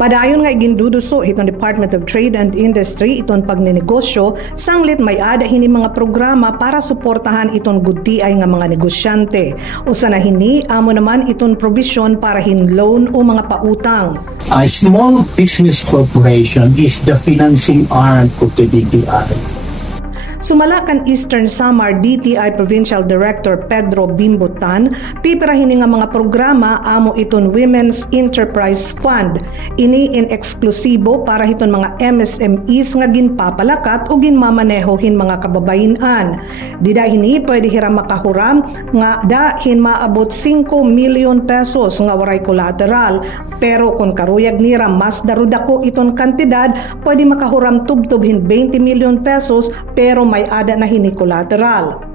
Padayon nga iginduduso itong Department of Trade and Industry itong pagninegosyo sanglit may ada hini mga programa para suportahan itong gudtiay nga mga negosyante. Usa na hini amo naman itong provision para loan o mga pautang. A small business corporation is the financing arm of the DTI. Sumalakan Eastern Samar DTI Provincial Director Pedro Bimbutan, pipirahin nga mga programa amo iton Women's Enterprise Fund. Ini in eksklusibo para hiton mga MSMEs nga ginpapalakat o ginmamanehohin mga kababayan. Dida hini pwede hira makahuram nga dahin maabot 5 million pesos nga waray collateral. Pero kung karuyag nira mas darudako iton kantidad, pwede makahuram tubtubhin 20 million pesos pero may ada na hini collateral.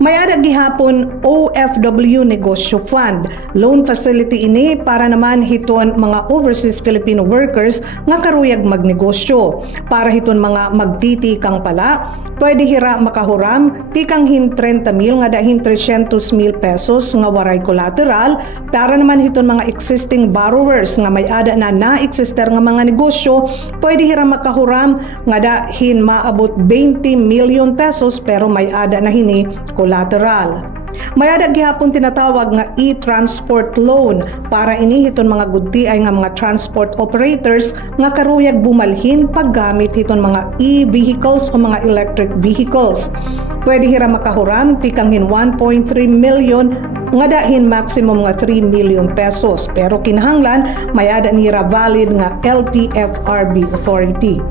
May ada gihapon OFW Negosyo Fund. Loan facility ini para naman hiton mga overseas Filipino workers nga karuyag magnegosyo. Para hiton mga magtitikang pala, pwede hira makahuram tikang hin 30 mil nga dahin 300 mil pesos nga waray collateral. Para naman hiton mga existing borrowers nga may ada na na-exister nga mga negosyo, pwede hira makahuram nga dahin maabot 20 million pesos pero may ada na hini collateral. May ada gihapon tinatawag nga e-transport loan para inihiton mga gudtiay nga mga transport operators nga karuyag bumalhin paggamit hiton mga e-vehicles o mga electric vehicles. Pwede hira makahuram tikang hin 1.3 million nga dahin maximum nga 3 million pesos pero kinahanglan may ada nira valid nga LTFRB authority.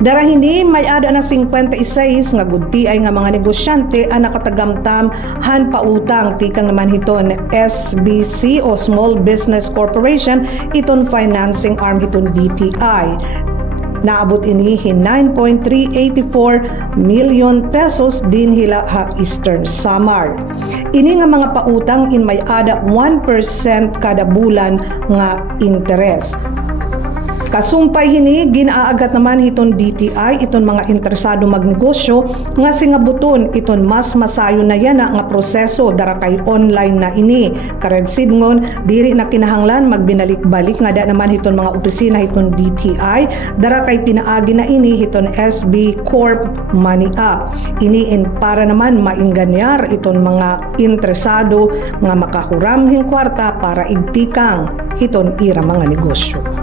Dara hindi may ada na 56 nga gudtiay nga mga negosyante ang nakatagamtam han pautang tikang naman hiton SBC o Small Business Corporation iton financing arm hiton DTI. Naabot inihin 9.384 million pesos din hila ha Eastern Samar. Ini nga mga pautang in may ada 1% kada bulan nga interes. Kasumpay hini ginaagat naman hiton DTI iton mga interesado magnegosyo nga singabuton iton mas masayo na yana nga proseso dara kay online na ini. Karagsid ngon diri na kinahanglan magbinalik-balik nga da naman hiton mga opisina hiton DTI dara kay pinaagi na ini hiton SB Corp Money Up. Ini in para naman mainganyar iton mga interesado nga makahuram hin kwarta para igtikang hiton ira mga negosyo.